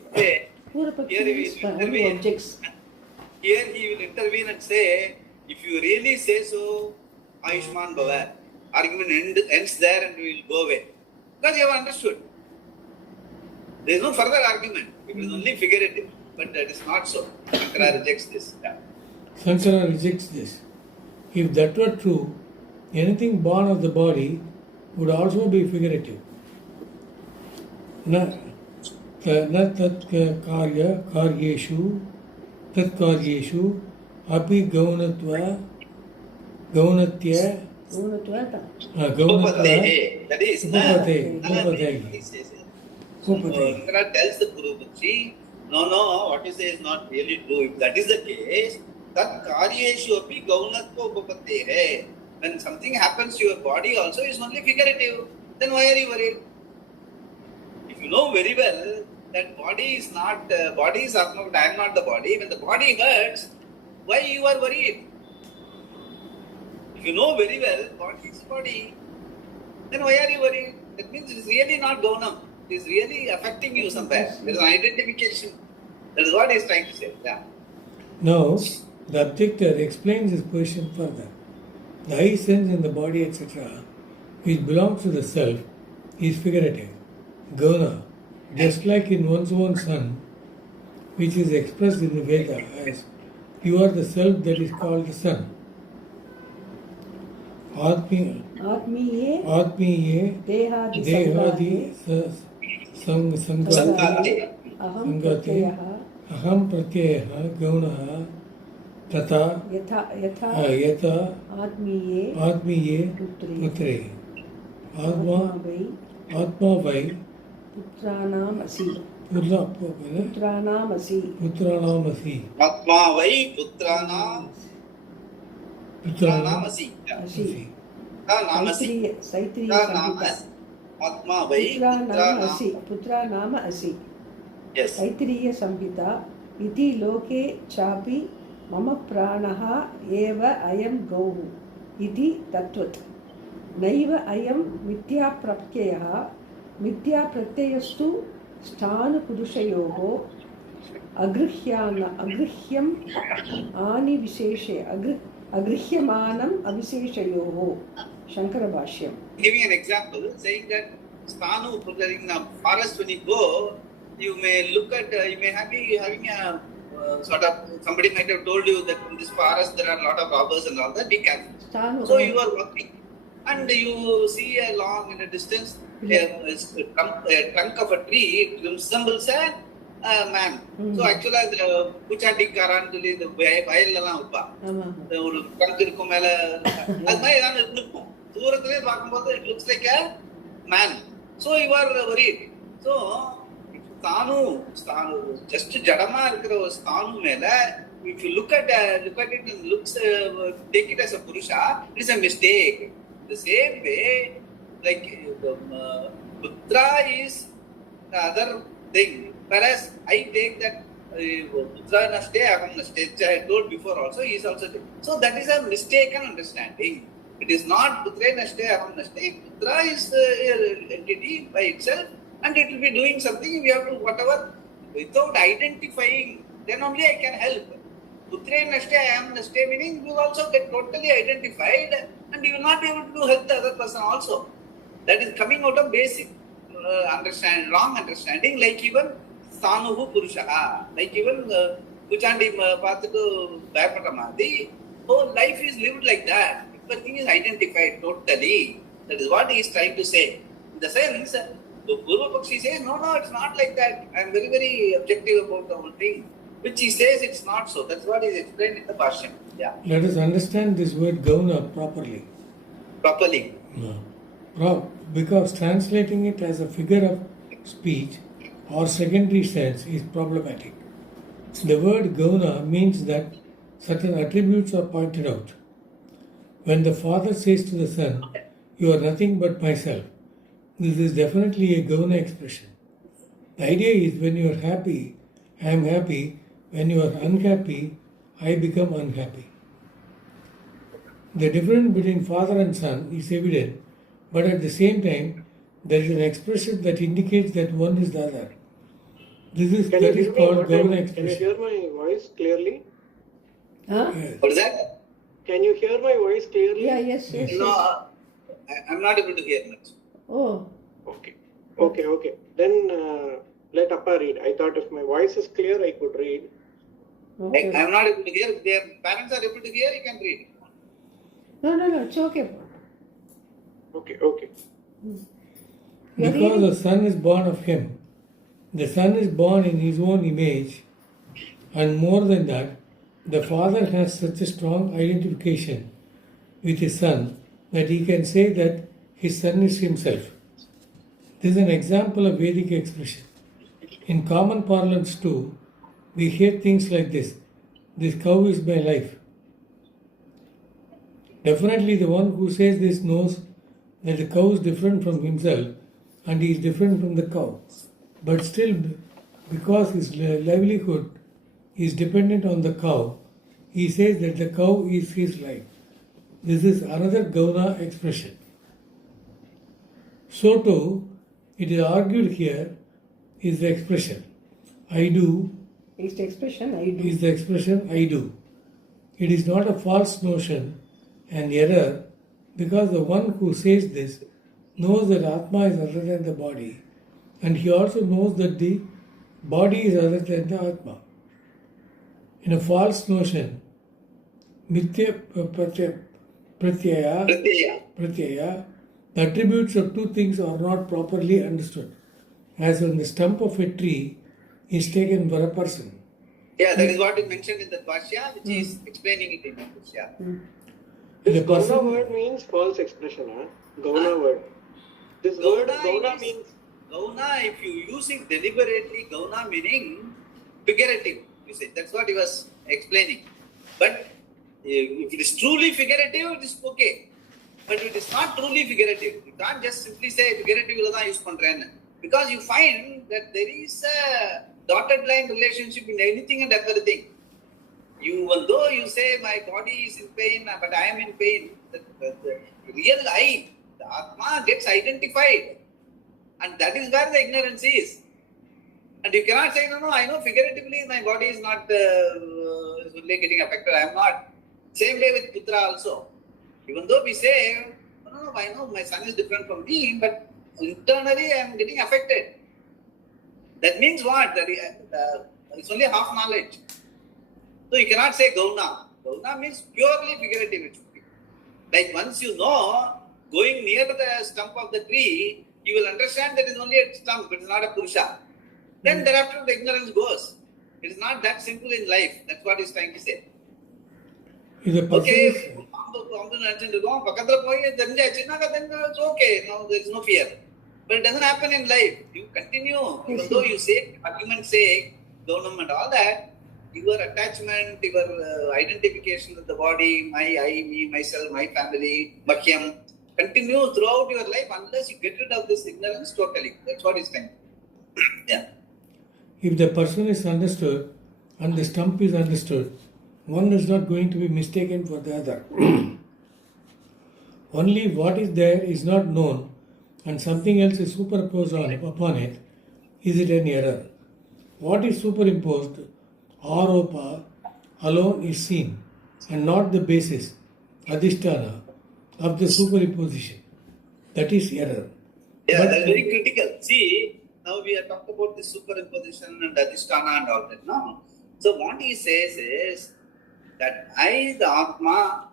Here he will intervene and say, if you really say so, Ayushman Bhava, argument ends there and we will go away. Because you have understood. There is no further argument. It is only figurative. But that is not so. Shankara rejects this. Yeah. Shankara rejects this. If that were true, anything born of the body would also be figurative. Na tat karya karyeshu tat karyeshu api gaunatya Upapadehe. That is Upapate. Indra tells the Guru Bakshi, no, what you say is not really true. If that is the case, tat karyeshu api gaunatva upapadehe. When something happens to your body also is only figurative. Then why are you worried? If you know very well that body is Atma, but I am not the body. When the body hurts, why you are worried? If you know very well body is body, then why are you worried? That means it is really not Gaunam. It is really affecting you somewhere. There is an identification. That is what he is trying to say. Yeah. Now, the objector explains his position further. The I sense in the body, etc., which belongs to the self, is figurative, Gauna, just like in one's own son, which is expressed in the Veda as you are the self that is called the son. Atmiye Dehadi Sangate Aham Pratyaha Gaunaha Tata Yata Atmiye Putre Atma Vai Putranam Asi. Atma vai putranam asi. Atma vai Putranam Asi. Yes. Taittiriya Samhita iti loke chapi mama pranaha eva ayam gauhu iti tattvat. Naiva ayam mitya pratyayah mitya pratyayastu स्थान पुरुषयोः अगृह्यम आनि विशेषे अगृह्यमानम अविशेषयोः Shankar भाष्यम. Give you an example saying that sthanu in the forest when you go, you may look at you may be having a sort of somebody might have told you that in this forest there are a lot of robbers and all that. Be careful. So you are walking and you see along in a distance a trunk of a tree. It resembles a man. So actually kuchandi karan சொல்லி இந்த வயல்ல எல்லாம் உப்பா ஒரு trunk இருக்கும் மேல அது மாதிரி ஏதாவது இருக்கும். தூரத்திலே பார்க்கும்போது it looks like a man. So you are worried. So Sthanu just ஜடமா இருக்கிற ஒரு ஸ்தானு மேல if you look at it and take it as a purusha, it is a mistake. The same way, like putra is the other thing, whereas I take that putra naste, aham naste, I told before also, he is also there. So that is a mistaken understanding. It is not putra naste, aham naste. Putra is an entity by itself and it will be doing something. We have to whatever, without identifying, then only I can help. Putre naste, I am naste, meaning you also get totally identified and you will not be able to help the other person also. That is coming out of basic wrong understanding, like even Sanuhu Purushaha, like even Kuchandi Pathu Bayapatamadi, whole life is lived like that. Everything is identified totally. That is what he is trying to say. In the sense, the Guru Pakshi says, no, it's not like that. I am very, very objective about the whole thing. Which he says it's not so. That's what is explained in the Bhashyam. Yeah. Let us understand this word Gauna properly. No. Because translating it as a figure of speech or secondary sense is problematic. The word Gauna means that certain attributes are pointed out. When the father says to the son, you are nothing but myself, this is definitely a Gauna expression. The idea is when you are happy, I am happy. When you are unhappy, I become unhappy. The difference between father and son is evident, but at the same time, there is an expression that indicates that one is the other. This is called Gauna expression. Can you hear my voice clearly? Huh? Yes. What is that? Can you hear my voice clearly? Yeah, yes. No, I'm not able to hear much. Oh. Okay. Then let Appa read. I thought if my voice is clear, I could read. Okay. I'm not able to hear. If their parents are able to hear, you can read. No, it's okay. Okay. Because the son is born of him. The son is born in his own image And more than that, the father has such a strong identification with his son that he can say that his son is himself. This is an example of Vedic expression. In common parlance too, we hear things like this: this cow is my life. Definitely the one who says this knows that the cow is different from himself and he is different from the cow. But still, because his livelihood is dependent on the cow, he says that the cow is his life. This is another Gauna expression. So too, it is argued here is the expression I do. Is the expression I do. Is the expression I do. It is not a false notion, an error, because the one who says this knows that Atma is other than the body, and he also knows that the body is other than the Atma. In a false notion, Mithya Pratyaya, the attributes of two things are not properly understood, as when the stump of a tree is taken for a person. Yeah, that is what is mentioned in the Bhashya, which is explaining it in English. Yeah. This Gauna word means false expression, huh? Gauna word. This word Gauna means... Gauna, if you use it deliberately, Gauna meaning figurative. You say, that's what he was explaining. But if it is truly figurative, it is okay. But if it is not truly figurative, you can't just simply say figurative use pandren. Because you find that there is a dotted line relationship in anything and everything. Even though you say my body is in pain, but I am in pain, the real I, the Atma gets identified. And that is where the ignorance is. And you cannot say, no, I know figuratively my body is not only getting affected, I am not. Same way with Putra also. Even though we say, no, I know my son is different from me, but internally I am getting affected. That means what? That it's only half knowledge. So you cannot say Gauna. Gauna means purely figurative. Like once you know, going near the stump of the tree, you will understand that it is only a stump, it is not a Purusha. Then thereafter the ignorance goes. It is not that simple in life. That's what he is trying to say. Okay, then it's okay. No, there is no fear. But it doesn't happen in life. You continue. Even though you say, argument's sake, Gaunam and all that, your attachment, your identification with the body, my I, me, myself, my family, Bhakyam, continue throughout your life unless you get rid of this ignorance totally. That's what he's saying. Yeah. If the person is understood and the stump is understood, one is not going to be mistaken for the other. Only what is there is not known and something else is superimposed upon it. Is it an error? What is superimposed, Aropa, alone is seen and not the basis, Adhisthana, of the superimposition. That is error. Yeah, but that's very critical. See, now we are talking about the superimposition and Adhisthana and all that now. So what he says is that I, the Atma,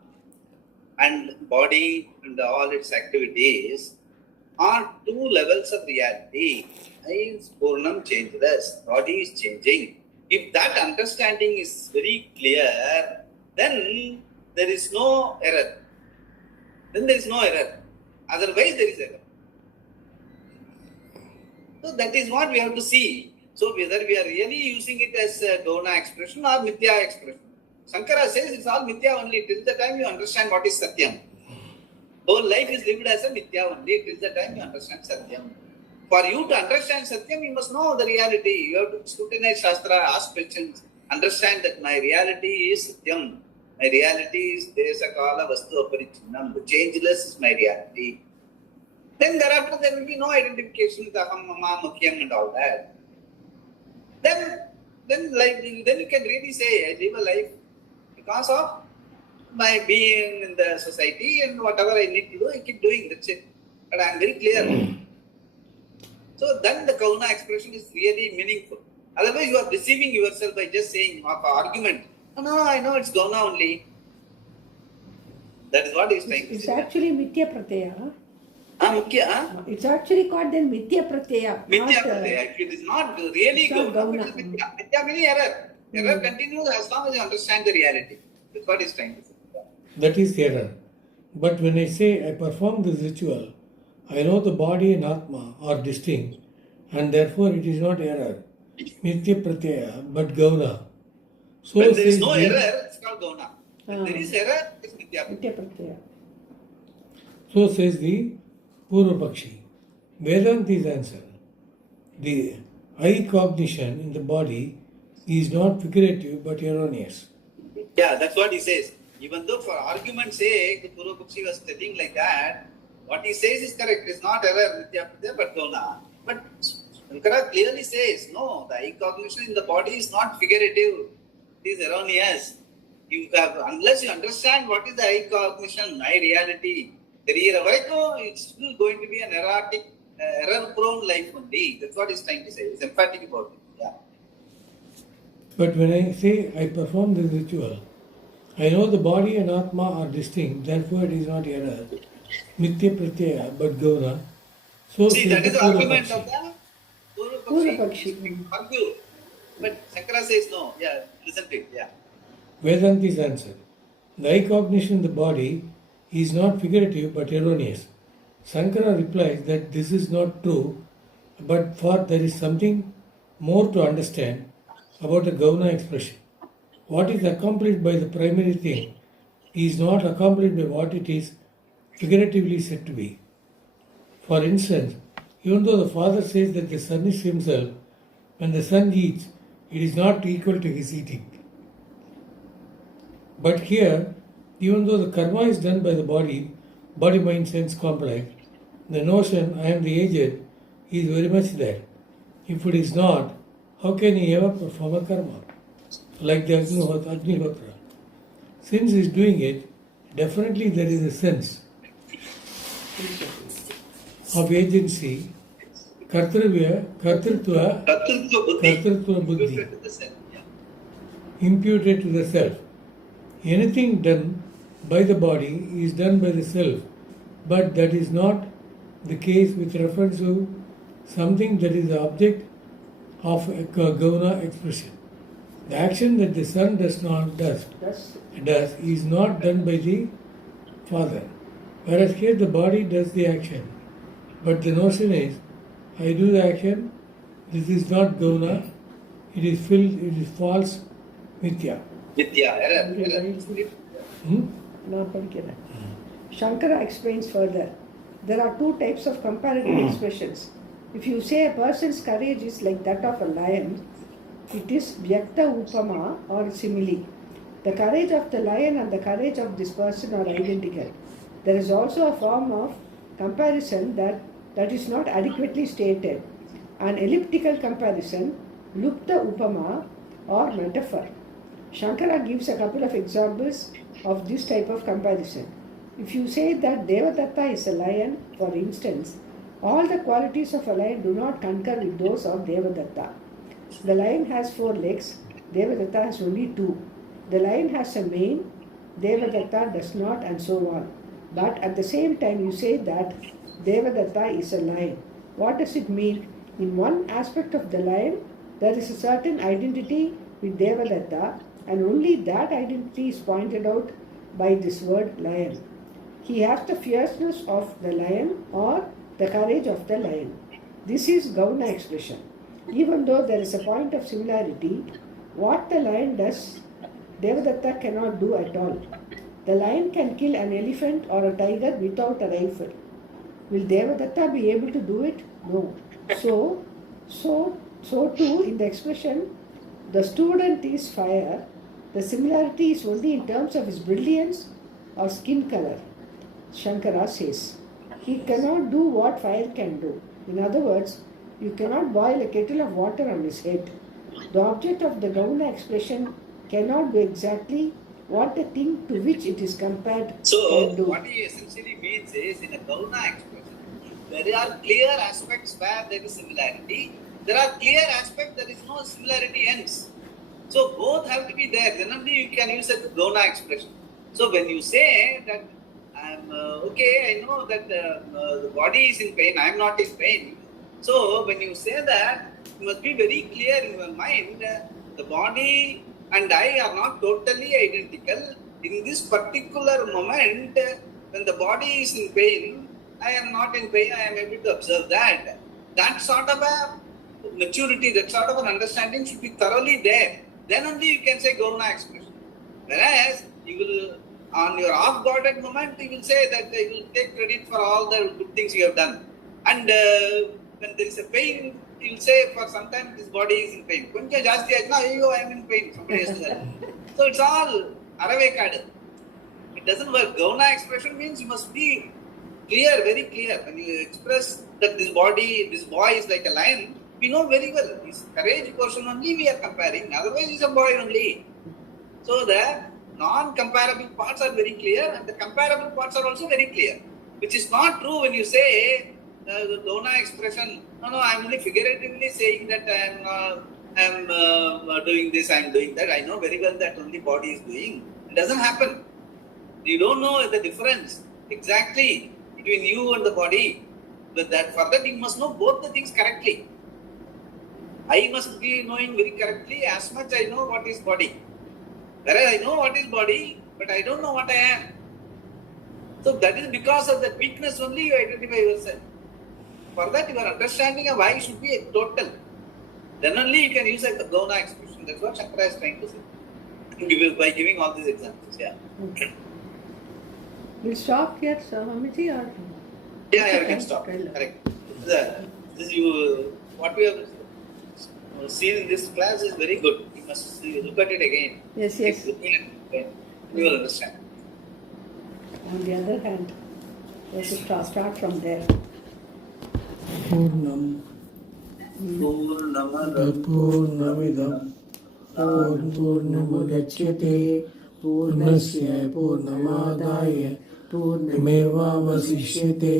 and body and all its activities are two levels of reality. I is Purnam, changeless, body is changing. If that understanding is very clear, then there is no error. Otherwise there is error. So that is what we have to see. So whether we are really using it as a Gauna expression or Mithya expression. Shankara says it's all Mithya only till the time you understand what is Satyam. Whole life is lived as a Mithya only till the time you understand Satyam. For you to understand Satyam, you must know the reality. You have to scrutinize Shastra, ask questions, understand that my reality is Satyam. My reality is Desa Kala Vastu Aparichinnam. The changeless is my reality. Then thereafter there will be no identification with Aham, Mama, Mukyam and all that. Then you can really say, I live a life because of my being in the society and whatever I need to do, I keep doing, that's it. But I am very clear. So then the Gauna expression is really meaningful. Otherwise you are deceiving yourself by just saying of argument. No, I know it's Gauna only. That is what he is trying to say. It's actually Mithya Pratyaya. It's actually called then Mithya Pratyaya. Mithya Pratyaya. It is not really Gauna. Mithya meaning error. Error continues as long as you understand the reality. That's what he's trying to say. That is error. But when I say I perform this ritual, I know the body and Atma are distinct, and therefore it is not error, Mithya Pratyaya, but Gauna. So when there is says no the- error, it's called Gauna. When there is error, it's Mithya Pratyaya. Nitya Pratyaya. So says the Purvapakshi. Vedanti's answer. The eye cognition in the body is not figurative but erroneous. Yeah, that's what he says. Even though for argument's sake, the Purvapakshi was telling like that, what he says is correct. It's not error, Nitya Pratyaya, but Gauna. But Shankara clearly says, no, the eye cognition in the body is not figurative. It is erroneous. You have, unless you understand what is the eye cognition, eye reality, it's still going to be an erratic, error-prone life only. That's what he's trying to say. He's emphatic about it. Yeah. But when I say I perform this ritual, I know the body and Atma are distinct, therefore it is not error, Mithya Pratyaya, but Gauna. So See, says that is the argument Purvapakshi. of the Purvapakshi. Argue. But Shankara says no. Yeah, listen to it. Yeah. Vedanti's answer. The eye cognition in the body is not figurative but erroneous. Sankara replies that this is not true, but for there is something more to understand about a Gauna expression. What is accomplished by the primary thing is not accomplished by what it is figuratively said to be. For instance, even though the father says that the son is himself, when the son eats, it is not equal to his eating. But here, even though the karma is done by the body, mind, sense complex, the notion I am the agent is very much there. If it is not, how can he ever perform a karma? Like the Agnihotra. Since he is doing it, definitely there is a sense of agency, kartritva buddhi, imputed to the self. Anything done by the body is done by the self, but that is not the case with reference to something that is the object of a Gauna expression. The action that the son does is not done by the father, whereas here the body does the action. But the notion is, I do the action, this is not Gauna, it is false, Mithya. Error. நான் படிக்கிறேன். Shankara explains further. There are two types of comparative expressions. If you say a person's courage is like that of a lion, it is Vyakta Upama or simile. The courage of the lion and the courage of this person are identical. There is also a form of comparison that is not adequately stated. An elliptical comparison, Lupta Upama or metaphor. Shankara gives a couple of examples of this type of comparison. If you say that Devadatta is a lion, for instance, all the qualities of a lion do not concur with those of Devadatta. The lion has 4 legs, Devadatta has only 2. The lion has a mane, Devadatta does not, and so on. But at the same time you say that Devadatta is a lion. What does it mean? In one aspect of the lion, there is a certain identity with Devadatta, and only that identity is pointed out by this word lion. He has the fierceness of the lion or the courage of the lion. This is Gauna expression. Even though there is a point of similarity, what the lion does, Devadatta cannot do at all. The lion can kill an elephant or a tiger without a rifle. Will Devadatta be able to do it? No. So too in the expression, the student is fire. The similarity is only in terms of his brilliance or skin color. Shankara says, he cannot do what fire can do. In other words, you cannot boil a kettle of water on his head. The object of the Gauna expression cannot be exactly what the thing to which it is compared So, can do. what he essentially means is, in a Gauna expression, there are clear aspects where there is similarity. There are clear aspects there is no similarity ends. So both have to be there. Then only you can use a Gauna expression. So when you say that I know that the body is in pain, I am not in pain. So when you say that, you must be very clear in your mind. The body and I are not totally identical. In this particular moment, when the body is in pain, I am not in pain, I am able to observe that. That sort of a maturity, that sort of an understanding should be thoroughly there. Then only you can say Gauna expression. Whereas, you will, on your off-guarded moment, you will say that you will take credit for all the good things you have done. And when there is a pain, you will say for some time this body is in pain. Konja jasti aitna, I am in pain. Somebody has to tell. So it's all arave kadu. It doesn't work. Gauna expression means you must be clear, very clear. When you express that this body, this boy is like a lion, we know very well. His courage portion only we are comparing. Otherwise, he's a boy only. So the non-comparable parts are very clear, and the comparable parts are also very clear. Which is not true when you say the Gauna expression. No, I am only figuratively saying that I am doing this, I am doing that. I know very well that only body is doing. It doesn't happen. You don't know the difference exactly between you and the body. But that for that you must know both the things correctly. I must be knowing very correctly as much I know what is body. Whereas I know what is body, but I don't know what I am. So that is because of that weakness only you identify yourself. For that your understanding of I should be total. Then only you can use the Gauna expression. That's what Shankara is trying to say. By giving all these examples. Yeah. Okay. We'll stop here, Swamiji, or? Yeah, we can stop. Correct. This you, what we have seen in this class is very good. You must look at it again. Yes. You will understand. On the other hand, we have to start from there. Purnam Purnamidam Purnamudachyate Purnasya Purnamadaya Purnamevavasishyate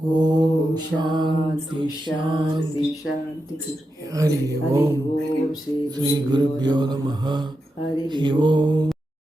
Om Shanti Shanti Hari Om Sri Gurubhyo Namaha Hari Om